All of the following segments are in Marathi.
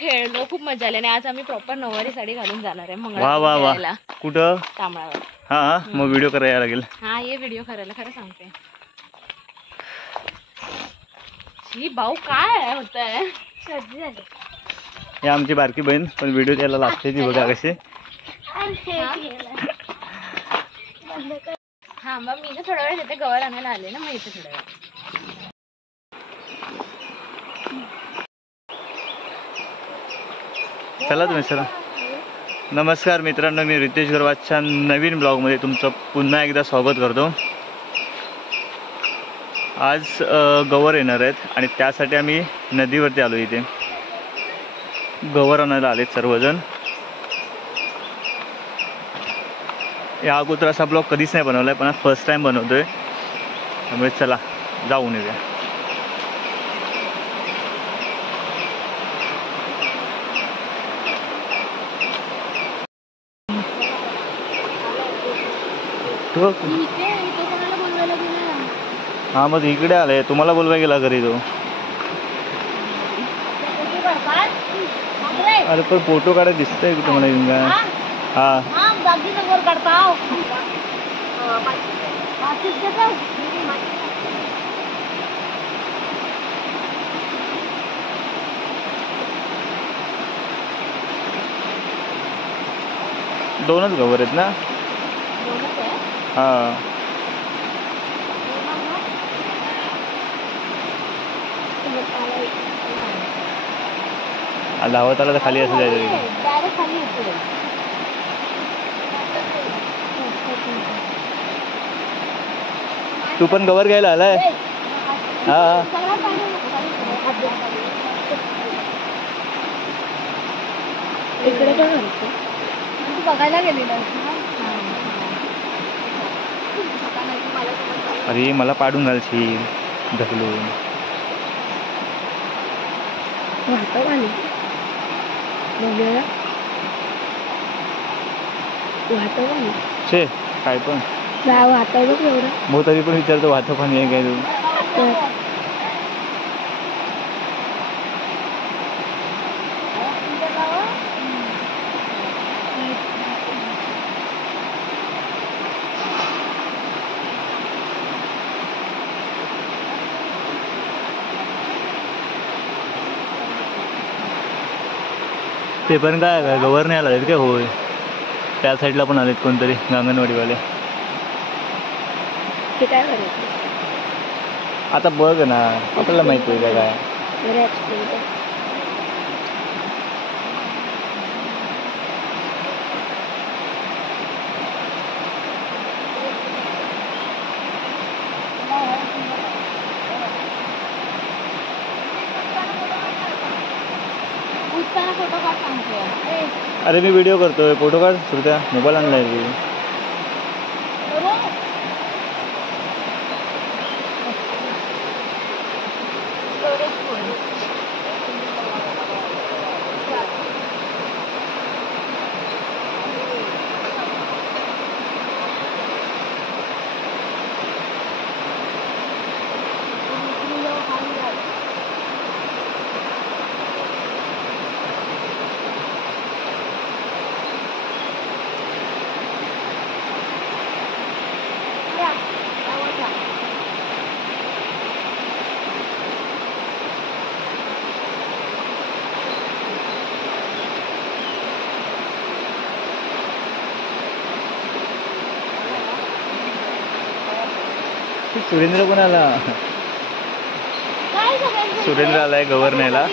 खेळलो, खूप मजा आली आणि आज आम्ही प्रॉपर नऊवारी साडी घालून जाणार आहे वा वा वा. कुठं? तांबळावर. हा मग व्हिडिओ करायला लागेल. हा ये व्हिडिओ करायला, खरं सांगते. ही भाऊ काय होतंय? सर्दी झाली. हे आमची बारकी बहीण, पण व्हिडिओ त्याला लागते ती बघा कशी. हा मग मी ना थोडा वेळ येते, गवर आणायला आले ना, मग येते थोडा वेळ. चला तुम्ही सर. नमस्कार मित्रांनो, मी रितेश गरवाजच्या नवीन ब्लॉगमध्ये तुमचं पुन्हा एकदा स्वागत करतो. आज गवर येणार आहेत आणि त्यासाठी आम्ही नदीवरती आलो. इथे गवर आणायला आलेत सर्वजण. या अगोदर असा ब्लॉग कधीच नाही बनवला आहे, पण आज फर्स्ट टाईम बनवतोय. त्यामुळे चला जाऊन येऊया. हा मग इकडे आले, तुम्हाला बोलवाय गेला घरी तो. अरे पण फोटो काढायला दिसतंय की तुम्हाला येऊन काय? हा दोनच गवर आहेत ना? हा धावत आला तर खाली असं जायचं. तू पण गवर घ्यायला आलाय? हा इकडे काय बघायला गेलेला. अरे मला पाडून घालशील ढकलून. छे काय पण मग तरी पण विचारतो वाहतं पाणी आहे काय तू. ते पण काय गवर नाही आला काय? होय त्या साईडला पण आलेत कोणतरी अंगणवाडीवाले. आता बघ ना, आपल्याला माहिती आहे काय. अरे मी व्हिडिओ करतोय, फोटो काढ. श्रुत्या मोबाईल आणलाय तू. सुरेंद्र पण आला. सुरेंद्र आलाय गवर न्यायला.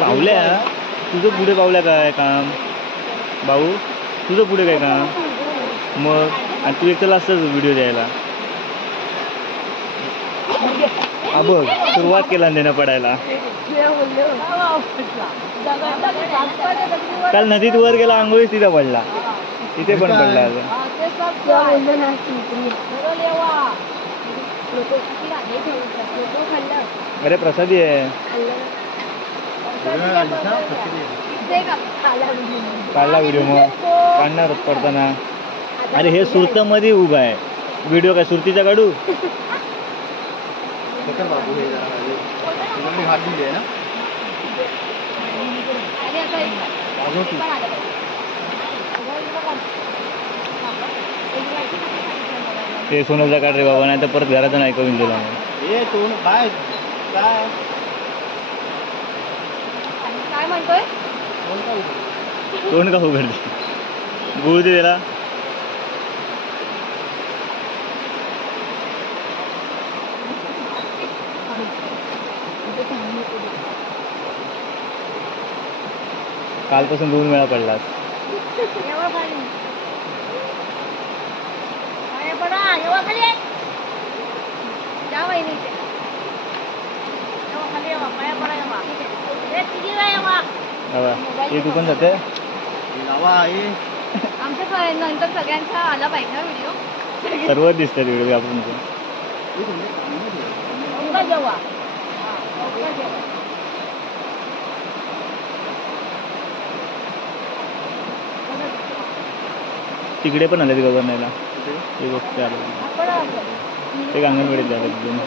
पावल्या तुझं पुढे पावल्या काय काम भाऊ? तुझं पुढे काय काम मग? आणि तू एकटं असतंच व्हिडिओ द्यायला. बघ सुरुवात केला देणं पडायला. काल नदीत वर गेला, आंघोळीच तिथं पडला, इथे पण पडला. अरे प्रसादी आहे. काढला व्हिडिओ मग काढणार पडताना. अरे हे सुरत मध्ये उभा आहे, व्हिडिओ काय सुरतीचा काढू? ते सोनूचा काढ रे बाबा, नाही तर परत घरातून ऐकून दिला काय म्हणतोय? तोंड का उघडते? गुळू दे त्याला. कालपासून 2 वेळा पडलास. हे तू पण जाते आमच्या नंतर सगळ्यांचा आला पाहिजे ना व्हिडिओ. सर्व दिसतात व्हिडिओ आपण. तिकडे पण आले ते गव्हर्नरला. ते बघते आलं ते अंगणवाडीत झालं तिथून.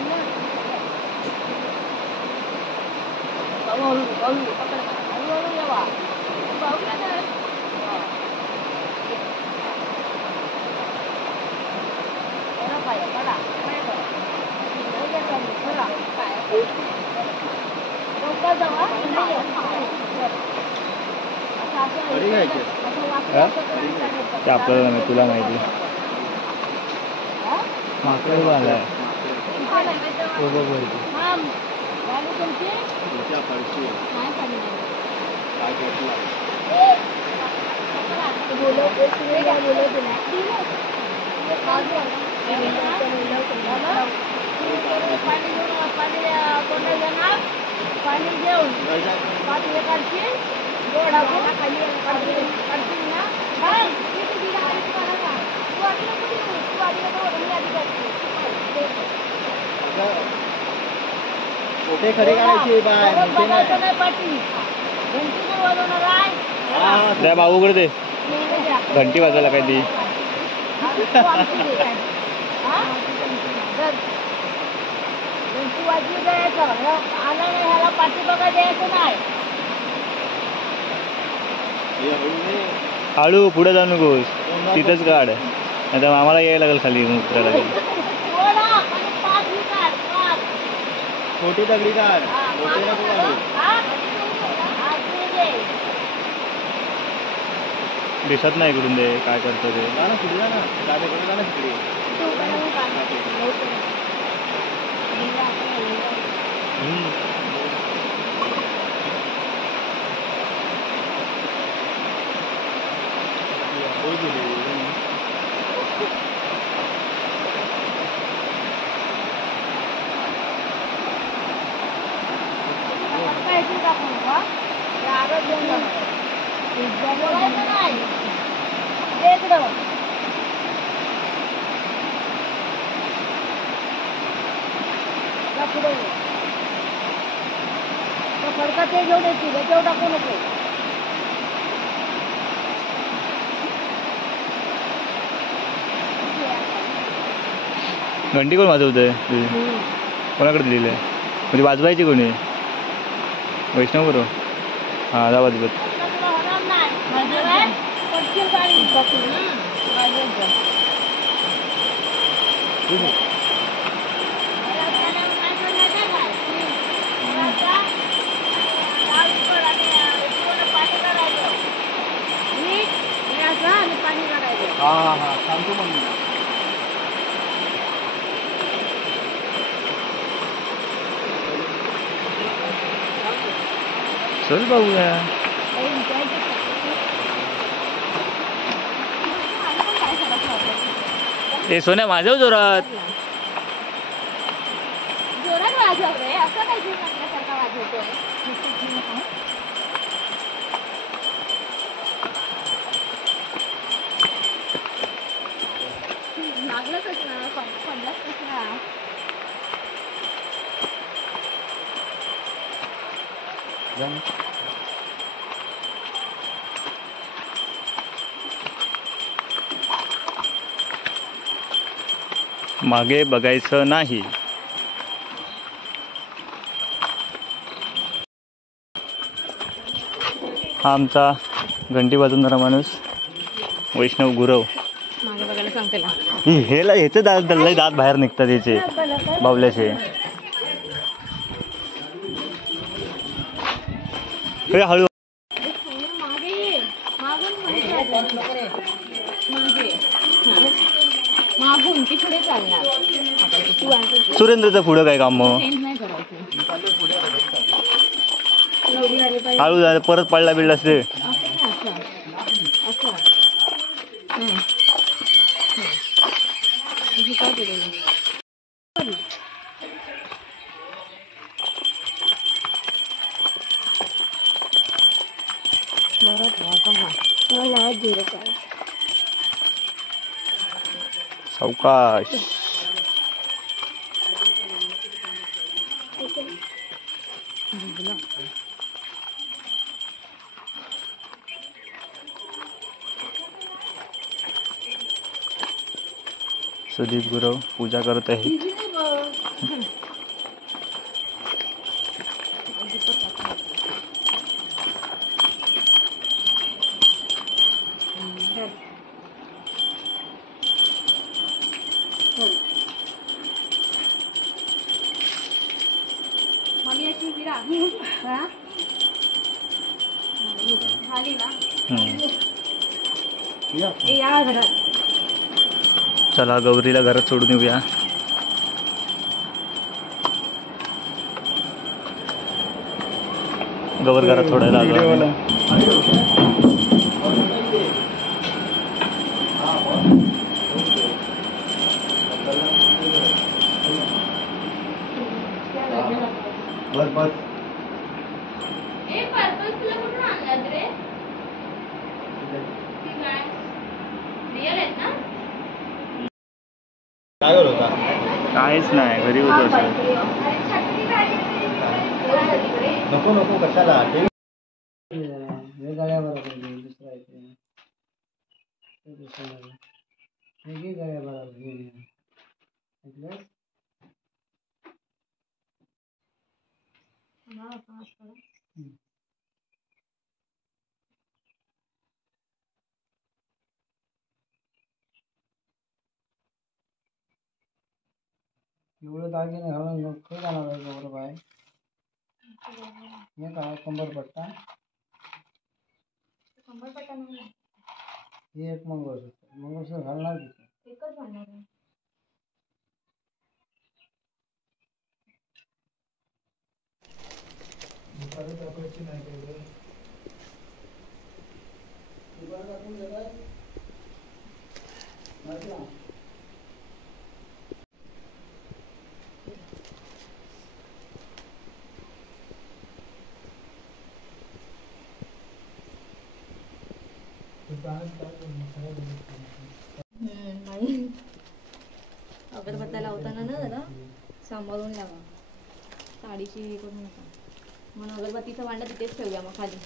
ते आपल्याला नाही, तुला माहिती. माकडं आलाय तो बघ वरती. पाणी घेऊन मोठे खरे काढायचे बाय. त्या भाऊकडे दे घंटी वाजायला काय ती. वाजली द्यायचं आला नाही ह्याला पाठी बघा द्यायचं नाही. हळू पुढे जाऊ नकोस, तिथंच काढ, नाही तर आम्हाला यायला लागेल खाली उतरायला लागेल. छोटी दगडी काढ. दिसत नाही इकडून दे काय करतो ते. फडका ते घेऊन येतील तेवढं टाकू नको. घंटी कोण वाजवतंय? कोणाकडे दिलेलं आहे म्हणजे वाजवायची कोणी? वैष्णव बरोबर. हां जा वाजवत. हां हां सांगतो मग मी. चल बघूया. ए सोन्या माझ्या जोरात. जोरात वाजवतोय असं काही नसल्यासारखा वाजवतोय. लागलं कसं पडलाच कसला. मागे बघायचं नाही. हा आमचा घंटी वाजवणारा माणूस वैष्णव गुरव. मागे बघायला सांगते ना. हेला ह्याचे लय दात बाहेर निघतात याचे बावल्याचे. हळू मागे ये. मागून ती पुढे चालणार. सुरेंद्रचं पुढं काय काम मग? चेंज नाही करायचं. हळू झालं परत पडला बिडला असते. सावकाश. सुदीप गुरव पूजा करत आहेत. चला गौरीला घरात सोडून येऊया. गौर घरात सोडायला आलो. बस बस. काहीच नाही घरी होतो. नको नको कशाला गळ्या बरोबर दुसरा गळ्या बरोबर. एवढं दागिने घालून नको जाणार आहे गौरव बाय. हे का कंबरपट्टा नाही. हे एक मंगळसूत्र घालणार की एकच घालणार आहे. अगरबत्त्या लावताना ना जरा सांभाळून लावा. साडीची हे करू नका. म्हणून अगरबत्तीचा भांडा तिथेच ठेवूया मग खाली.